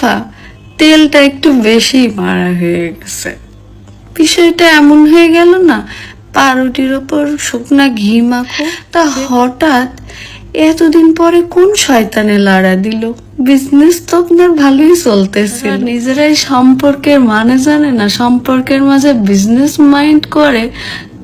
আফা, তেলটা একটু বেশি মারা হয়ে গেছে। বিষয়টা এমন হয়ে গেল না, পাউরুটির ওপর শুকনা ঘি মাখো, তা হঠাৎ এতদিন পরে কোন শয়তানে লাড়া দিল? বিজনেস তো আপনার ভালোই চলতেছিল, নিজেরাই সম্পর্কের মানে জানে না, সম্পর্কের মাঝে বিজনেস মাইন্ড করে,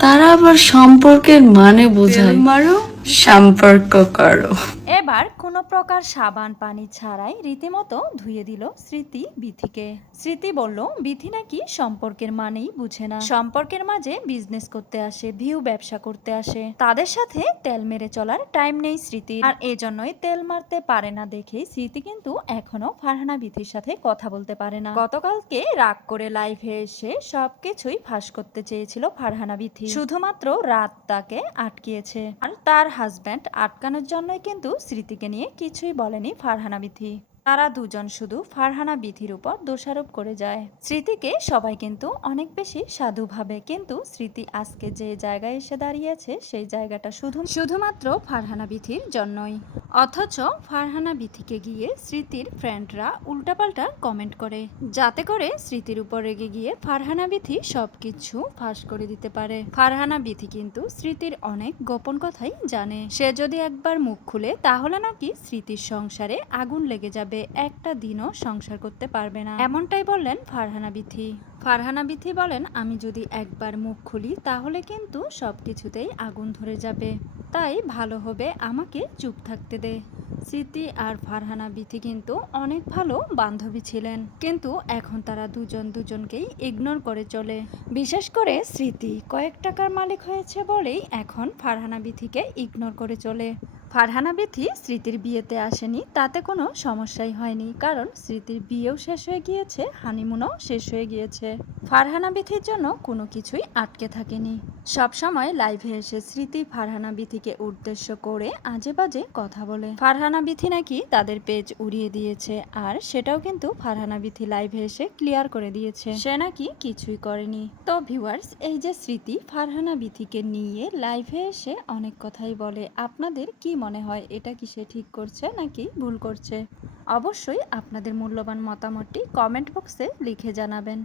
তারা আবার সম্পর্কের মানে বোঝায়। মারো, সম্পর্ক করো। এবার কোনো প্রকার সাবান পানি ছাড়াই রীতিমতো ধুয়ে দিল স্মৃতি বিথিকে। স্মৃতি বলল বিথি নাকি সম্পর্কের মানেই বুঝে না, সম্পর্কের মাঝে বিজনেস করতে আসে, ভিউ ব্যবসা করতে আসে, তাদের সাথে তেল মেরে চলার টাইম নেই স্মৃতির। আর এজন্যই তেল মারতে পারে না দেখেই স্মৃতি কিন্তু এখনো ফারহানা বিথির সাথে কথা বলতে পারে না। গতকালকে রাগ করে লাইভে এসে সবকিছুই ফাঁস করতে চেয়েছিল ফারহানা বিথি, শুধুমাত্র রাত তাকে আটকিয়েছে। আর তার হাজব্যান্ড আটকানোর জন্যই কিন্তু স্মৃতিকে নিয়ে কিছুই বলেনি ফারহানা বিথি। তারা দুজন শুধু ফারহানা বিথির উপর দোষারোপ করে যায়। স্মৃতিকে সবাই কিন্তু অনেক বেশি সাধু ভাবে, কিন্তু স্মৃতি আজকে যে জায়গায় এসে দাঁড়িয়েছে সেই জায়গাটা শুধুমাত্র ফারহানা বিথির জন্যই। অথচ ফারহানা বিথিকে গিয়ে স্মৃতির ফ্রেন্ডরা উল্টাপাল্টা কমেন্ট করে, যাতে করে স্মৃতির উপর রেগে গিয়ে ফারহানা বিথি সবকিছু ফাঁস করে দিতে পারে। ফারহানা বিথি কিন্তু স্মৃতির অনেক গোপন কথাই জানে। সে যদি একবার মুখ খুলে তাহলে নাকি স্মৃতির সংসারে আগুন লেগে যাবে, একটা দিনও সংসার করতে পারবে না, এমনটাই বললেন ফারহানা বিথি। ফারহানা বিথি বলেন, আমি যদি একবার মুখ খুলি তাহলে কিন্তু সবকিছুতেই আগুন ধরে যাবে, তাই ভালো হবে আমাকে চুপ থাকতে দে। স্মৃতি আর ফারহানা বিথি কিন্তু অনেক ভালো বান্ধবী ছিলেন, কিন্তু এখন তারা দুজন দুজনকেই ইগনোর করে চলে। বিশেষ করে স্মৃতি কয়েক টাকার মালিক হয়েছে বলেই এখন ফারহানা বিথিকে ইগনোর করে চলে। ফারহানা বিথি স্মৃতির বিয়েতে আসেনি, তাতে কোনো সমস্যাই হয়নি, কারণ স্মৃতির বিয়েও শেষ হয়ে গিয়েছে, হানিমুনও শেষ হয়ে গিয়েছে। ফারহানা বিথির জন্য কোনো কিছুই আটকে থাকেনি। সবসময় লাইভে এসে স্মৃতি ফারহানা বিথিকে উদ্দেশ্য করে আজে বাজে কথা বলে। ফারহানা বিথি নাকি তাদের পেজ উড়িয়ে দিয়েছে, আর সেটাও কিন্তু ফারহানা বিথি লাইভে এসে ক্লিয়ার করে দিয়েছে সে নাকি কিছুই করেনি। তো ভিউয়ার্স, এই যে স্মৃতি ফারহানা বিথিকে নিয়ে লাইভে এসে অনেক কথাই বলে, আপনাদের কি মনে হয় এটা কি সে ঠিক করছে নাকি ভুল করছে? অবশ্যই আপনাদের মূল্যবান মতামতটি কমেন্ট বক্সে লিখে জানাবেন।